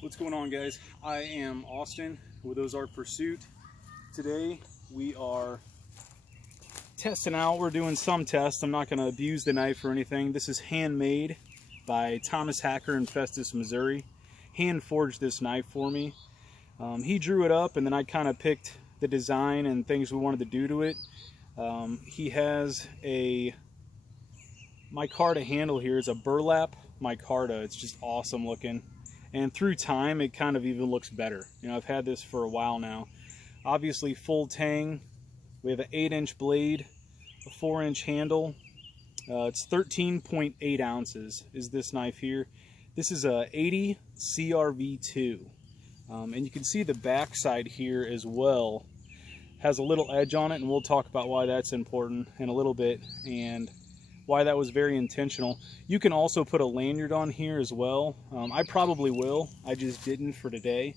What's going on, guys? I am Austin with Ozark Pursuit. Today we are testing out. We're doing some tests. I'm not going to abuse the knife or anything. This is handmade by Thomashacker in Festus, Missouri. Hand forged this knife for me. He drew it up and then I kind of picked the design and things we wanted to do to it. He has a micarta handle here. It's a burlap micarta. It's just awesome looking. And through time, it kind of even looks better. You know, I've had this for a while now. Obviously, full tang. We have an 8-inch blade, a 4-inch handle. It's 13.8 ounces is this knife here. This is a 80 CRV2. And you can see the back side here as well has a little edge on it, and we'll talk about why that's important in a little bit and why that was very intentional. You can also put a lanyard on here as well. I probably will. I just didn't for today.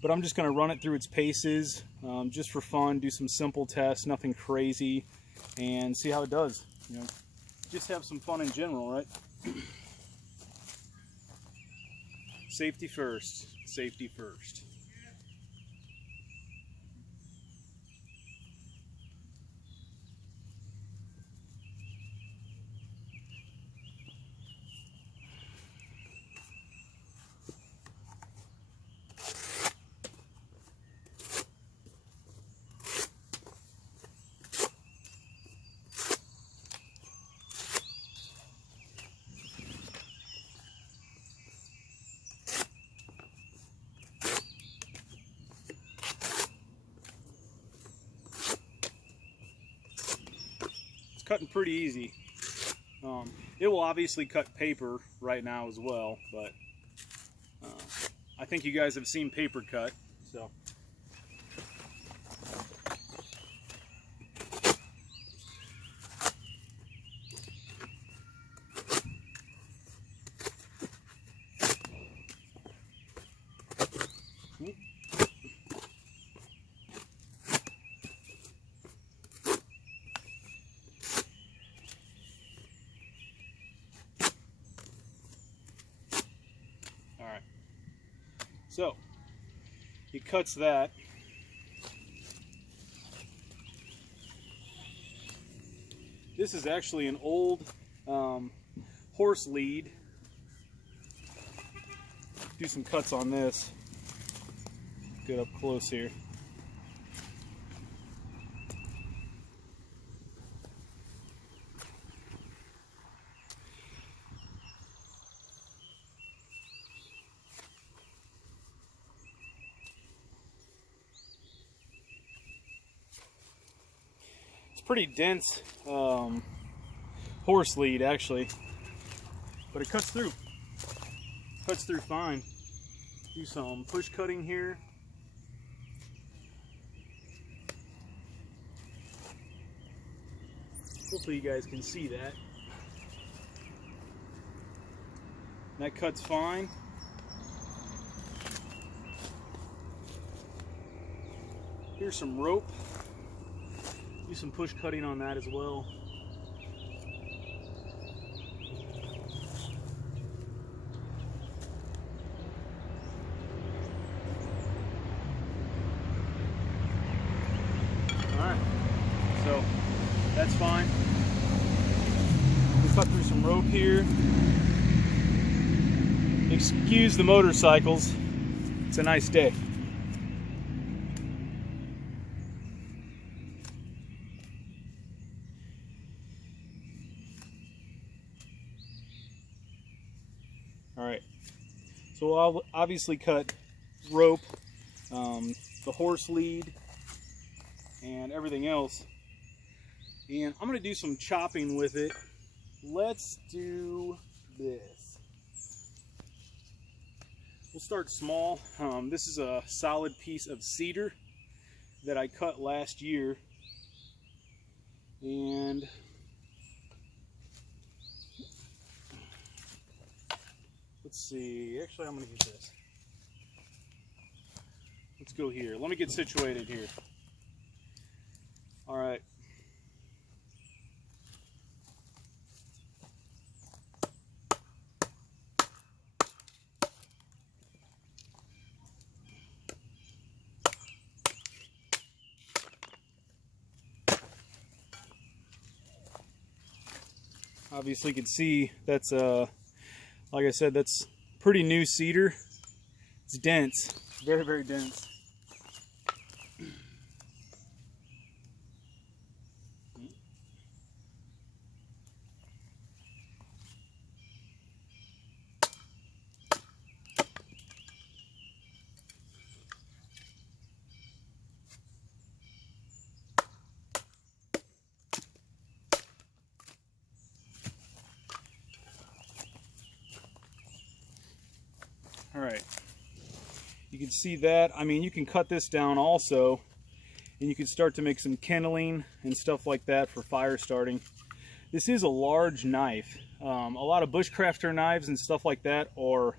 But I'm just going to run it through its paces just for fun, do some simple tests, nothing crazy, and see how it does. You know, just have some fun in general, right? Safety first. Safety first. Cutting pretty easy. It will obviously cut paper right now as well, but I think you guys have seen paper cut, so. Alright, so he cuts that. This is actually an old horse lead. Do some cuts on this. Get up close here. Pretty dense horse lead actually, but it cuts through fine. Do some push cutting here. Hopefully you guys can see that. That cuts fine. Here's some rope. Do some push cutting on that as well. Alright, so that's fine. We'll cut through some rope here. Excuse the motorcycles. It's a nice day. Alright, so I'll obviously cut rope, the horse lead, and everything else. And I'm going to do some chopping with it. Let's do this. We'll start small. This is a solid piece of cedar that I cut last year. And let's see, actually I'm going to use this. Let's go here. Let me get situated here. All right. Obviously you can see that's like I said, that's pretty new cedar. It's dense, very, very dense. All right, you can see that. I mean, you can cut this down also, and you can start to make some kindling and stuff like that for fire starting. This is a large knife. A lot of bushcrafter knives and stuff like that are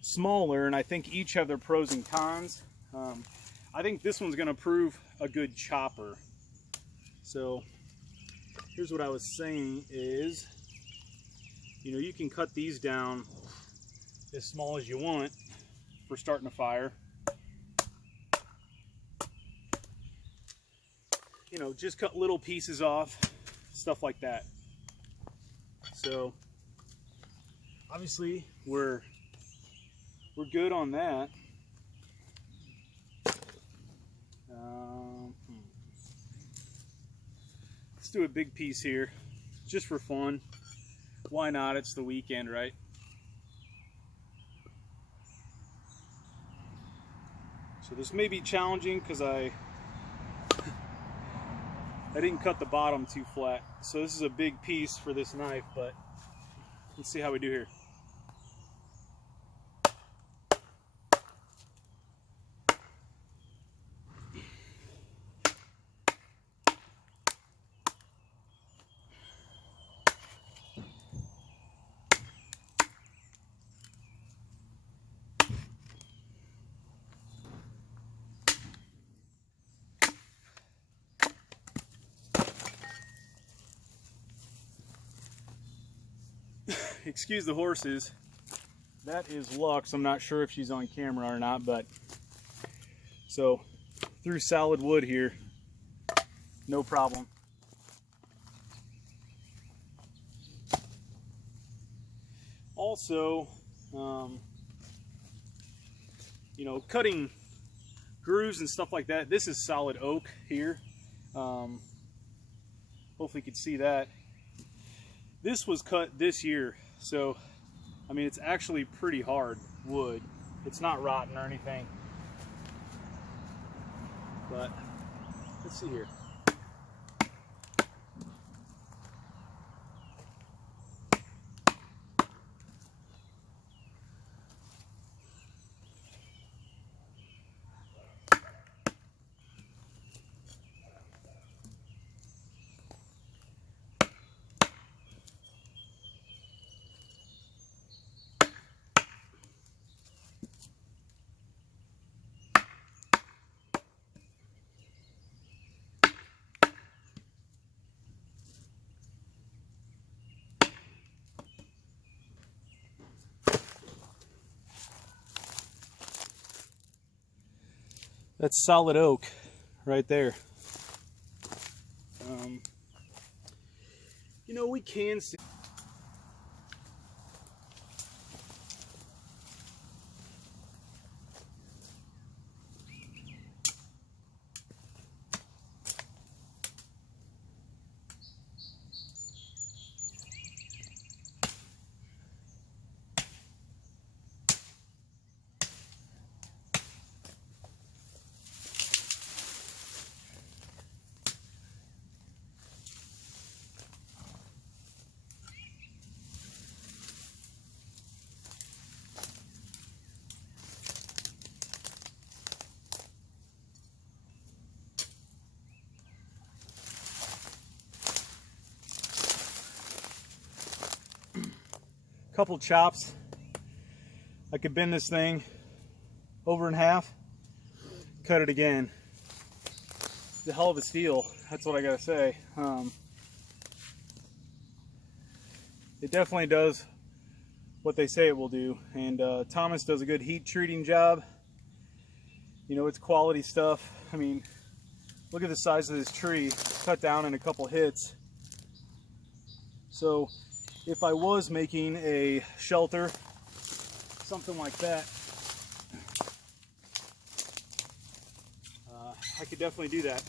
smaller, and I think each have their pros and cons. I think this one's going to prove a good chopper. So here's what I was saying is, you know, you can cut these down as small as you want for starting a fire. You know, just cut little pieces off, stuff like that. So obviously we're good on that. Let's do a big piece here, just for fun. Why not? It's the weekend, right? So this may be challenging because I didn't cut the bottom too flat. So this is a big piece for this knife, but let's see how we do here. Excuse the horses. That is Lux. I'm not sure if she's on camera or not, but so through solid wood here, no problem. Also, you know, cutting grooves and stuff like that, this is solid oak here. Hopefully you can see that. This was cut this year, so I mean, it's actually pretty hard wood. It's not rotten or anything. But let's see here. That's solid oak right there. You know, we can see. Couple chops. I could bend this thing over in half, cut it again. It's a hell of a steel, that's what I gotta say. It definitely does what they say it will do, and Thomas does a good heat treating job. You know, it's quality stuff. I mean, look at the size of this tree, cut down in a couple hits. So if I was making a shelter, something like that, I could definitely do that.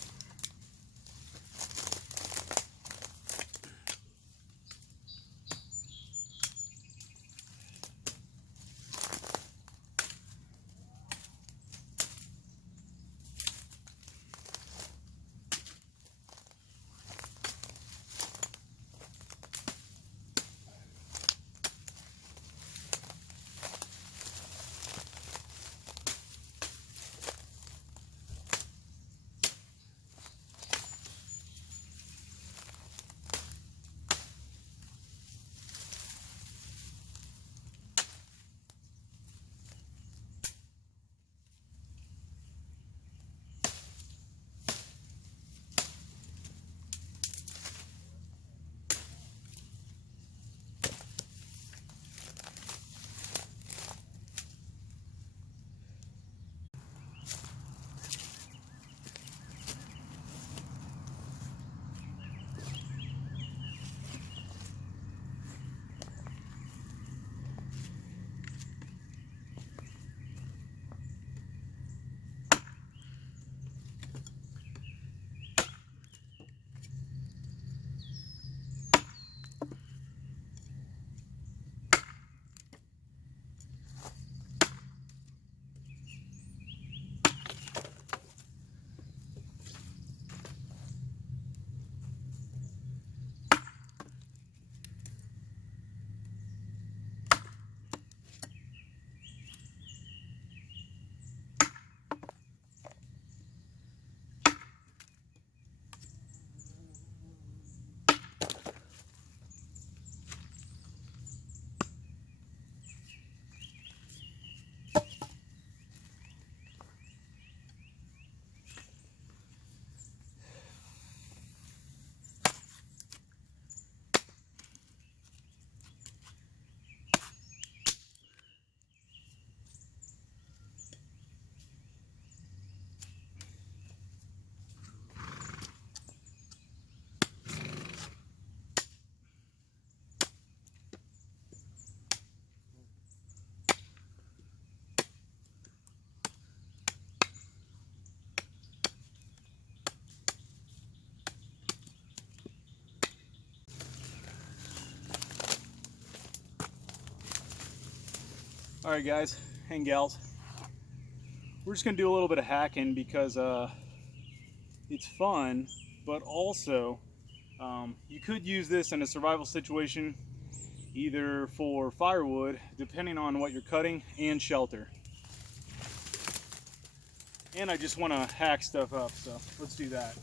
All right, guys and gals, we're just gonna do a little bit of hacking because it's fun, but also you could use this in a survival situation, either for firewood, depending on what you're cutting, and shelter. And I just want to hack stuff up, so let's do that.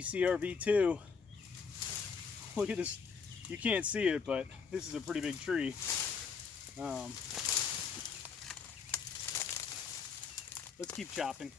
CRV2. Look at this. You can't see it, but this is a pretty big tree. Let's keep chopping.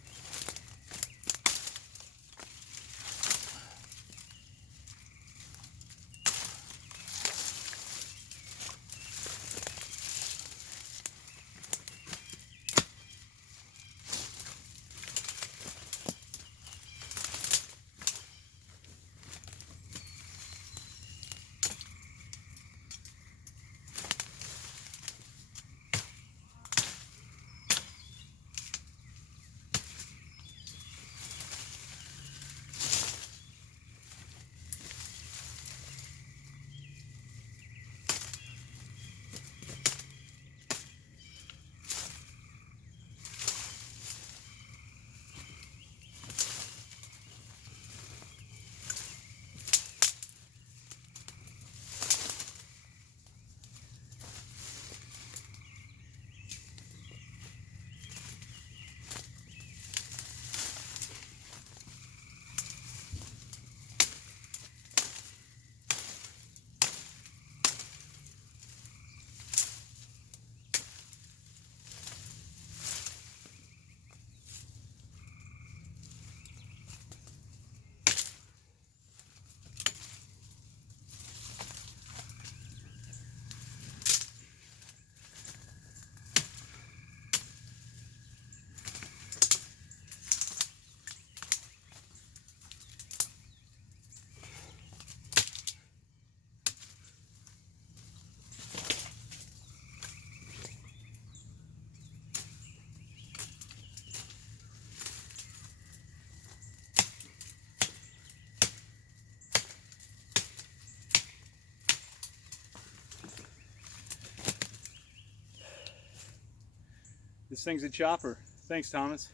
This thing's a chopper. Thanks, Thomas.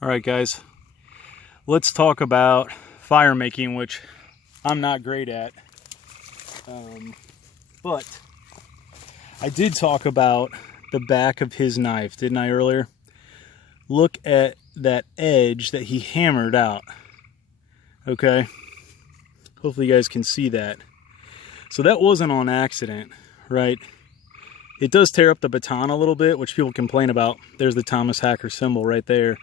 All right, guys, let's talk about fire making, which I'm not great at. But I did talk about the back of his knife, didn't I, earlier? Look at that edge that he hammered out. Okay, hopefully you guys can see that. So that wasn't on accident, right? It does tear up the baton a little bit, which people complain about. There's the Thomas Hacker symbol right there.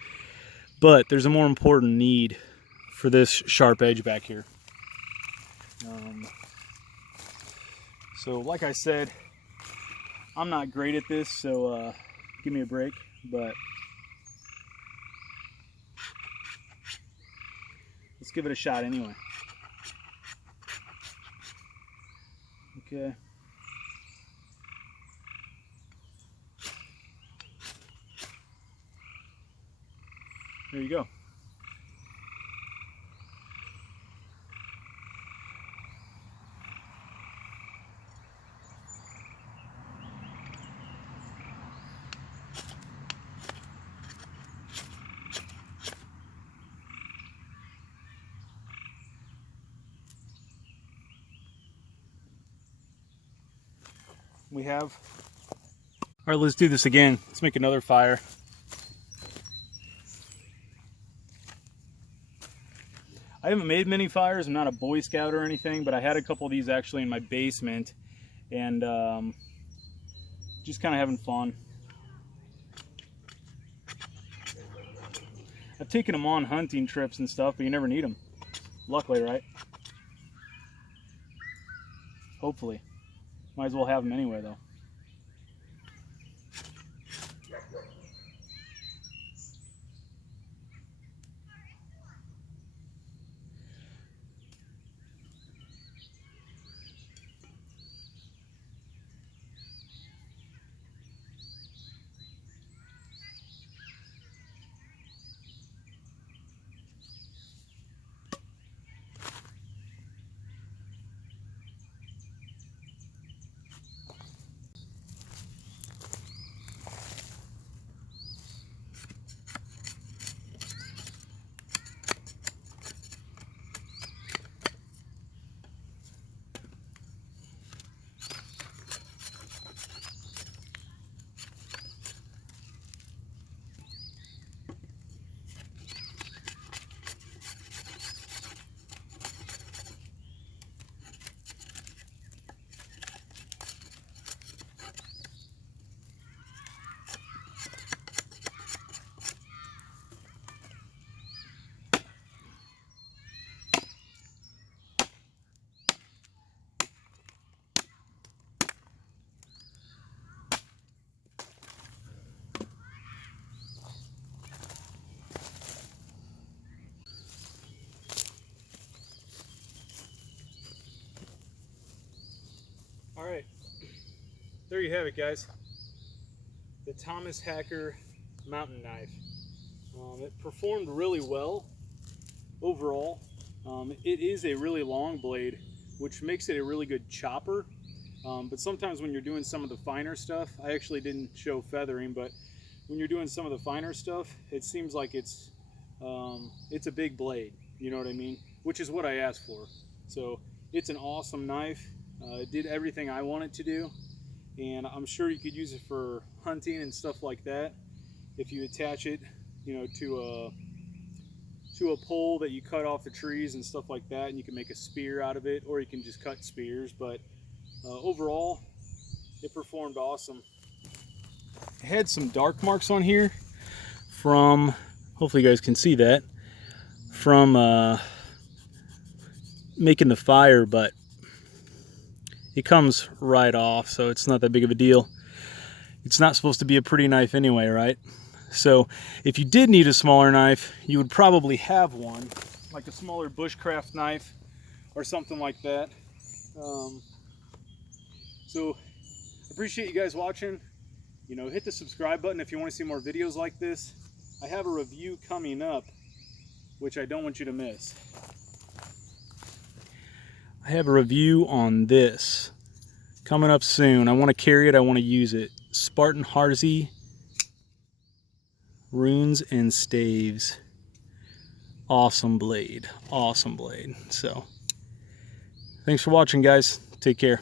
But there's a more important need for this sharp edge back here. So like I said, I'm not great at this, so give me a break, but let's give it a shot anyway. Okay. There you go. We have. All right, let's do this again. Let's make another fire. I haven't made many fires. I'm not a Boy Scout or anything, but I had a couple of these actually in my basement, and just kind of having fun. I've taken them on hunting trips and stuff, but you never need them. Luckily, right? Hopefully. Might as well have them anyway, though. All right, there you have it, guys. The Thomas Hacker mountain knife. It performed really well overall. It is a really long blade, which makes it a really good chopper. But sometimes when you're doing some of the finer stuff, I actually didn't show feathering, but when you're doing some of the finer stuff, it seems like it's a big blade, you know what I mean? Which is what I asked for. So it's an awesome knife. It did everything I want it to do, and I'm sure you could use it for hunting and stuff like that. If you attach it, you know, to a pole that you cut off the trees and stuff like that, and you can make a spear out of it, or you can just cut spears. But overall, it performed awesome. It had some dark marks on here from, hopefully you guys can see that, from making the fire, but it comes right off, so it's not that big of a deal. It's not supposed to be a pretty knife anyway, right? So if you did need a smaller knife, you would probably have one, like a smaller bushcraft knife or something like that. So appreciate you guys watching. You know, hit the subscribe button if you want to see more videos like this. I have a review coming up, which I don't want you to miss. I have a review on this coming up soon. I want to carry it. I want to use it. Spartan Harzy Runes and Staves. Awesome blade. Awesome blade. So, thanks for watching, guys. Take care.